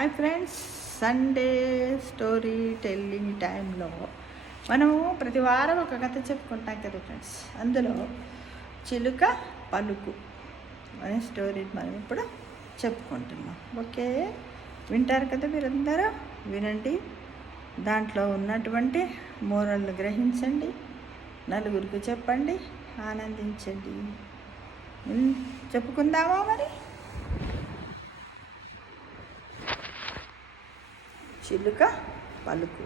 Hi friends, Sunday story telling టైంలో మనము ప్రతి వారం ఒక కథ చెప్పుకుంటాం కదా ఫ్రెండ్స్. అందులో చిలుక పలుకు అనే స్టోరీ మనం ఇప్పుడు చెప్పుకుంటున్నాం. ఓకే, వింటారు కదా మీరందరూ? వినండి, దాంట్లో ఉన్నటువంటి మోరల్ని గ్రహించండి, నలుగురికి చెప్పండి, ఆనందించండి. చెప్పుకుందామా మరి? చిలుక పలుకు.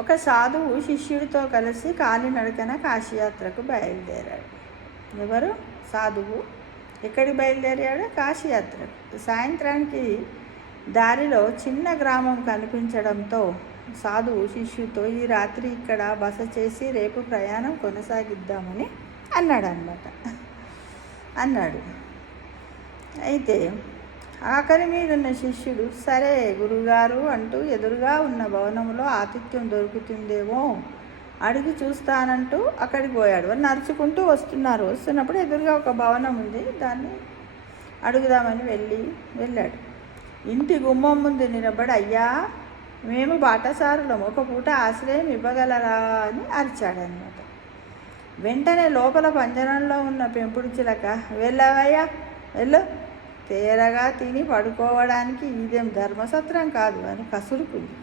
ఒక సాధువు శిష్యుడితో కలిసి కాలినడకన కాశీయాత్రకు బయలుదేరాడు. ఎవరు? సాధువు. ఎక్కడికి బయలుదేరాడు? కాశీయాత్రకు. సాయంత్రానికి దారిలో చిన్న గ్రామం కనిపించడంతో సాధువు శిష్యుతో ఈ రాత్రి ఇక్కడ బస చేసి రేపు ప్రయాణం కొనసాగిద్దామని అన్నాడు. అయితే ఆఖరి మీదున్న శిష్యుడు సరే గురుగారు అంటూ ఎదురుగా ఉన్న భవనంలో ఆతిథ్యం దొరుకుతుందేమో అడిగి చూస్తానంటూ అక్కడికి పోయాడు. వాళ్ళు నడుచుకుంటూ వస్తున్నప్పుడు ఎదురుగా ఒక భవనం ఉంది, దాన్ని అడుగుదామని వెళ్ళాడు. ఇంటి గుమ్మం ముందు నిలబడి, అయ్యా మేము బాటసారులం, ఒక పూట ఆశ్రయం ఇవ్వగలరా అని అరిచాడనమాట. వెంటనే లోపల పంజరంలో ఉన్న పెంపుడు చిలక, వెళ్ళవయ్యా వెళ్ళు, తేరగా తిని పడుకోవడానికి ఇదేం ధర్మసత్రం కాదు అని కసురుకుంది.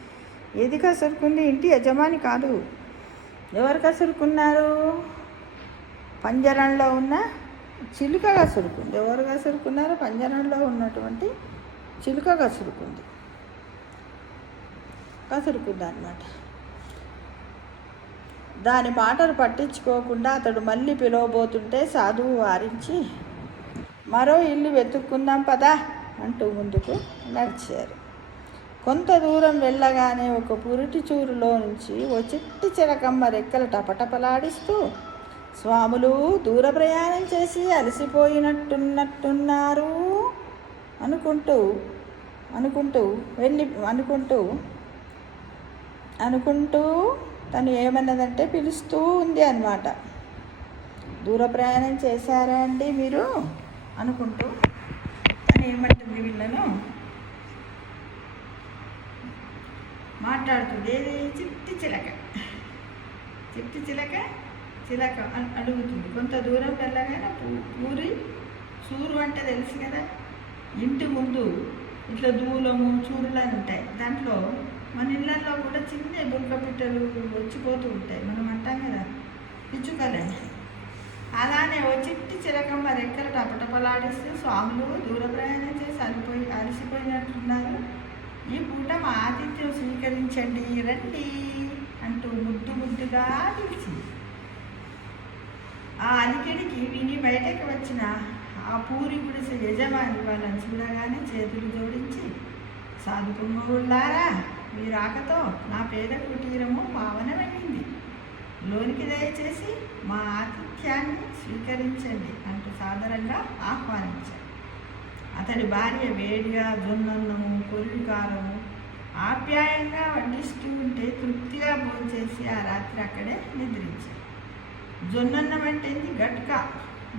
ఏది కసురుకుంది? ఇంటి యజమాని కాదు. ఎవరు కసురుకున్నారు? పంజరంలో ఉన్న చిలుక కసురుకుంది. ఎవరు కసురుకున్నారు? పంజరంలో ఉన్నటువంటి చిలుక కసురుకుంది అన్నమాట. దాని మాటలు పట్టించుకోకుండా అతడు మళ్ళీ పిలవబోతుంటే సాధువు వారించి, మరో ఇల్లు వెతుక్కుందాం పదా అంటూ ముందుకు నడిచారు. కొంత దూరం వెళ్ళగానే ఒక పురిటి చూరులో నుంచి ఓ చిట్టి చిలకమ్మ రెక్కలు టపటపలాడిస్తూ, స్వాములు దూర ప్రయాణం చేసి అలసిపోయినట్టున్నారు అనుకుంటూ తను ఏమన్నదంటే పిలుస్తూ ఉంది అన్నమాట. దూర ప్రయాణం చేశారా అండి మీరు అనుకుంటూ అని ఏమంటుంది? వీళ్ళను మాట్లాడుతుంది. ఏది? చిట్టి చిలక అడుగుతుంది. కొంత దూరం వెళ్ళగానే చూరు అంటే తెలుసు కదా, ఇంటి ముందు ఇట్లా దూలము చూరులు అని ఉంటాయి. దాంట్లో మన ఇళ్ళల్లో కూడా చిన్న బుర్క పిట్టలు వచ్చిపోతూ ఉంటాయి. మనం అంటాం కదా పిచ్చుకలే. అలానే ఓ చిట్టి చిలకమ్మ రెక్కలు టపటపలాడిస్తూ, స్వాములు దూర ప్రయాణం చేసి అలసిపోయినట్టున్నారు, ఈ పూట మా ఆతిథ్యం స్వీకరించండి రండి అంటూ ముద్దుగా పిలిచింది. ఆ అలికిడికి విని బయటకు వచ్చిన ఆ పూరి గుడిసె యజమాని వాళ్ళని చూడగానే చేతులు జోడించి, సాధుకుమ్మవుళ్ళారా, మీ రాకతో నా పేద కుటీరము పావనమైంది, లోనికి దయచేసి మా ఆతిథ్యాన్ని స్వీకరించండి అంటూ సాదరంగా ఆహ్వానించాడు. అతడి భార్య వేడిగా జొన్నన్నము కొరివికారము ఆప్యాయంగా వడ్డిస్తూ ఉంటే తృప్తిగా భోంచేసి ఆ రాత్రి అక్కడే నిద్రించాడు. జొన్నన్నం అంటే గట్క.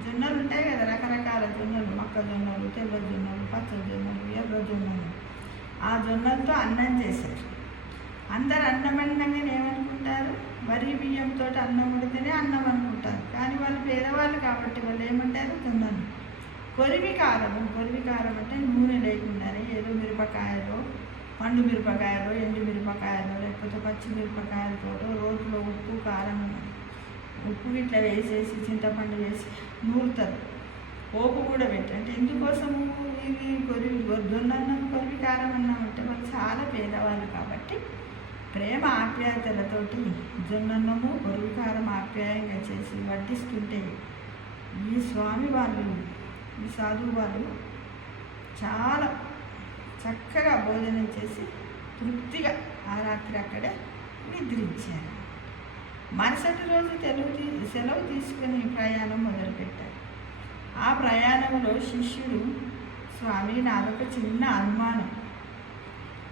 జొన్నలు ఉంటాయి కదా, రకరకాల జొన్నలు, మొక్కజొన్నలు, తెల్ల జొన్నలు, పచ్చ జొన్నలు, ఎర్ర జొన్నలు. ఆ జొన్నలతో అన్నం చేశారు. అందరు అన్నం అనగానే ఏమనుకుంటారు? వరి బియ్యంతో అన్నం ఉడితేనే అన్నం అనుకుంటారు. కానీ వాళ్ళు పేదవాళ్ళు కాబట్టి వాళ్ళు ఏమంటారు? జొన్నలు. కొరివి కారం అంటే నూనె లేకుండానే ఏదో మిరపకాయలు, పండు మిరపకాయలు, ఎండు మిరపకాయలు, లేకపోతే పచ్చి మిరపకాయలతో రోట్లో ఉప్పు కారం ఇట్లా వేసేసి చింతపండు వేసి నూరుతారు. పోపు కూడా పెట్టి, అంటే ఎందుకోసము ఇది జొన్నన్నం కొరివి కారం అన్నం అంటే వాళ్ళు చాలా పేదవాళ్ళు కాబట్టి ప్రేమ ఆప్యాయతలతోటి జొన్నన్నము కొరివి కారం ఆప్యాయంగా చేసి వడ్డిస్తుంటే ఈ సాధువు వాళ్ళు చాలా చక్కగా భోజనం చేసి తృప్తిగా ఆ రాత్రి అక్కడే నిద్రించారు. మరుసటి రోజు సెలవు తీసుకుని ప్రయాణం మొదలుపెట్టారు. ఆ ప్రయాణంలో శిష్యుడు, స్వామి నాదొక చిన్న అనుమానం,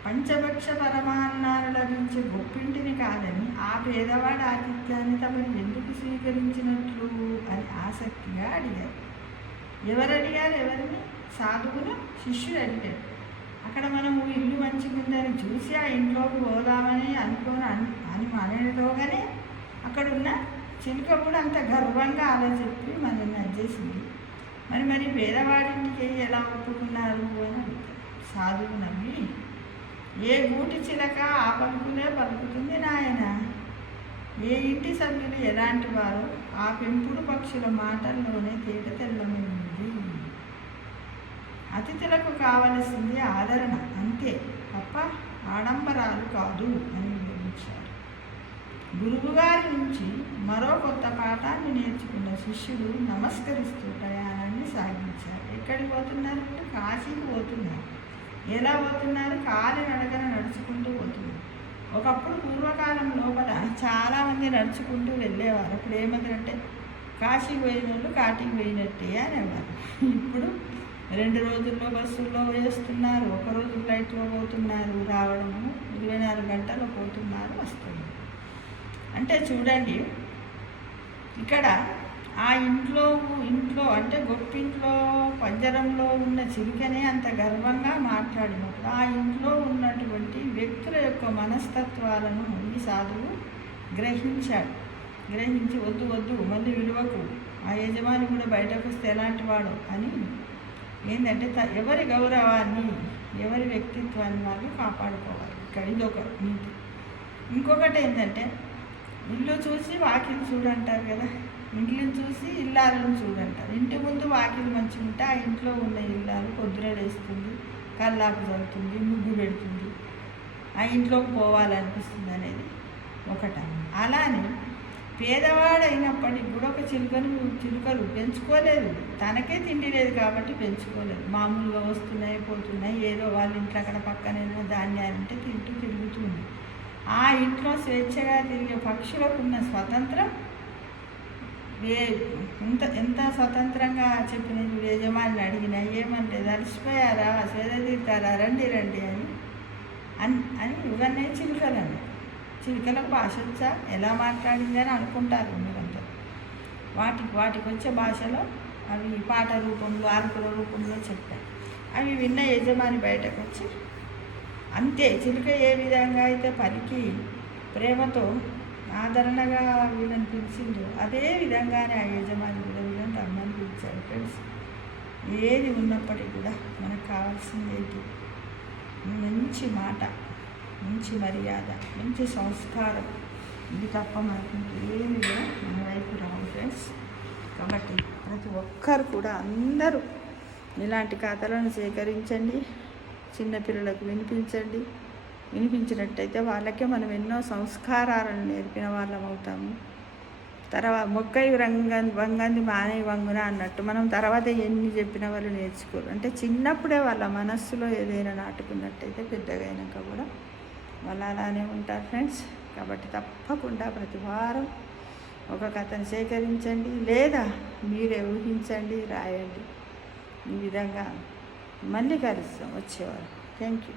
పంచభక్ష పరమాన్నాలు లభించే గొప్పింటిని కాదని ఆ పేదవాడి ఆతిథ్యాన్ని తమను ఎందుకు స్వీకరించినట్లు అని ఆసక్తిగా అడిగారు. ఎవరిని? సాధువును శిష్యుడు అడిగాడు. అక్కడ మనము ఇల్లు మంచిగా ఉందని చూసి ఆ ఇంట్లోకి పోదామని అని మనలోగానే అక్కడ ఉన్న చిలుక కూడా అంత గర్వంగా అలా చెప్పి మనల్ని అజ్జేసింది. మరి పేదవాడింటికి ఎలా ఒప్పుకున్నారు అని అడుగుతారు. సాధువు నమ్మి, ఏ గూటి చిలక ఆ పలుకులే పలుకుతుంది నాయన, ఏ ఇంటి సభ్యులు ఎలాంటి వారు ఆ పెంపుడు పక్షుల మాటల్లోనే తేట తెల్లమైంది. అతిథులకు కావలసింది ఆదరణ అంతే తప్ప ఆడంబరాలు కాదు అని వివరించారు. గురువుగారి నుంచి మరో కొత్త పాఠాన్ని నేర్చుకున్న శిష్యుడు నమస్కరిస్తూ ప్రయాణాన్ని సాగించారు. ఎక్కడికి పోతున్నారు? కాశీకి పోతున్నారు. ఎలా పోతున్నారు? కాలినడకన నడుచుకుంటూ పోతున్నారు. ఒకప్పుడు పూర్వకాలం లోపల చాలామంది నడుచుకుంటూ వెళ్ళేవారు. అప్పుడు ఏమంటారంటే కాశీకి పోయిన వాళ్ళు కాటికి పోయినట్టే అనేవారు. ఇప్పుడు 2 రోజుల్లో బస్సుల్లో వేస్తున్నారు, 1 రోజు ఫ్లైట్లో పోతున్నారు, రావడము 24 గంటలు పోతున్నారు, వస్తున్నారు. అంటే చూడండి, ఇక్కడ ఆ ఇంట్లో అంటే గొప్పింట్లో పంజరంలో ఉన్న చిలుకనే అంత గర్వంగా మాట్లాడినప్పుడు ఆ ఇంట్లో ఉన్నటువంటి వ్యక్తుల యొక్క మనస్తత్వాలను ఈ సాధువు గ్రహించి వద్దు మళ్ళీ విలువకు, ఆ యజమాని కూడా బయటకు వస్తే ఎలాంటి వాడు అని ఏంటంటే ఎవరి గౌరవాన్ని ఎవరి వ్యక్తిత్వాన్ని వాళ్ళు కాపాడుకోవాలి. ఇక్కడ ఇదొక నీతి. ఇంకొకటి ఏంటంటే ఇల్లు చూసి వాకిలు చూడంటారు కదా, ఇండ్లను చూసి ఇల్లాలను చూడంటారు. ఇంటి ముందు వాకిలు మంచిగా ఉంటే ఆ ఇంట్లో ఉన్న ఇల్లాలు పొద్దురేస్తుంది, కల్లాపు చల్లుతుంది, ముగ్గు పెడుతుంది, ఆ ఇంట్లోకి పోవాలనిపిస్తుంది అనేది ఒకట. అలానే పేదవాడైనప్పటికి కూడా ఒక చిలుకలు పెంచుకోలేదు, తనకే తిండి లేదు కాబట్టి పెంచుకోలేదు. మామూలుగా వస్తున్నాయి పోతున్నాయి, ఏదో వాళ్ళ ఇంట్లో అక్కడ పక్కనైనా ధాన్యాలు ఉంటే తింటూ తిరుగుతుంది. ఆ ఇంట్లో స్వేచ్ఛగా తిరిగే పక్షులకు ఉన్న స్వతంత్రం ఎంత స్వతంత్రంగా చెప్పిన యజమానిని అడిగినా ఏమంటే అలసిపోయారా, స్వేద తీరుతారా, రండి అని ఇవన్నీ చిలుకలండి. చిలుకలకు భాష వచ్చా, ఎలా మాట్లాడిందని అనుకుంటారు మీరంతా. వాటికి వచ్చే భాషలో అవి పాట రూపంలో ఆరుకుల రూపంలో చెప్పాయి. అవి విన్న యజమాని బయటకు వచ్చి అంతే చిలుక ఏ విధంగా అయితే పలికి ప్రేమతో ఆదరణగా వీళ్ళని పిలిచిందో అదే విధంగానే ఆ యజమాని కూడా వీళ్ళని రమ్మని పిలిచాడు. ఫ్రెండ్స్, ఏది ఉన్నప్పటికీ కూడా మనకు కావాల్సింది ఏంటి? మంచి మాట, మంచి మర్యాద, మంచి సంస్కారం. ఇది తప్ప మనకు ఏమి కూడా మన వైపు రావు ఫ్రెండ్స్. కాబట్టి ప్రతి ఒక్కరు కూడా అందరూ ఇలాంటి కథలను సేకరించండి, చిన్నపిల్లలకు వినిపించండి. వినిపించినట్టయితే వాళ్ళకే మనం ఎన్నో సంస్కారాలను నేర్పిన వాళ్ళం అవుతాము. తర్వాత మొక్కయి వంగంది మానవి వంగున అన్నట్టు మనం తర్వాత ఎన్ని చెప్పిన వాళ్ళు నేర్చుకోరు. అంటే చిన్నప్పుడే వాళ్ళ మనస్సులో ఏదైనా నాటుకున్నట్టయితే పెద్దగా అయినాక కూడా వాళ్ళు అలానే ఉంటారు ఫ్రెండ్స్. కాబట్టి తప్పకుండా ప్రతి వారం ఒక కథను సేకరించండి, లేదా మీరే ఊహించండి, రాయండి. ఈ విధంగా మళ్ళీ కలుస్తాం వచ్చేవారు. Thank you.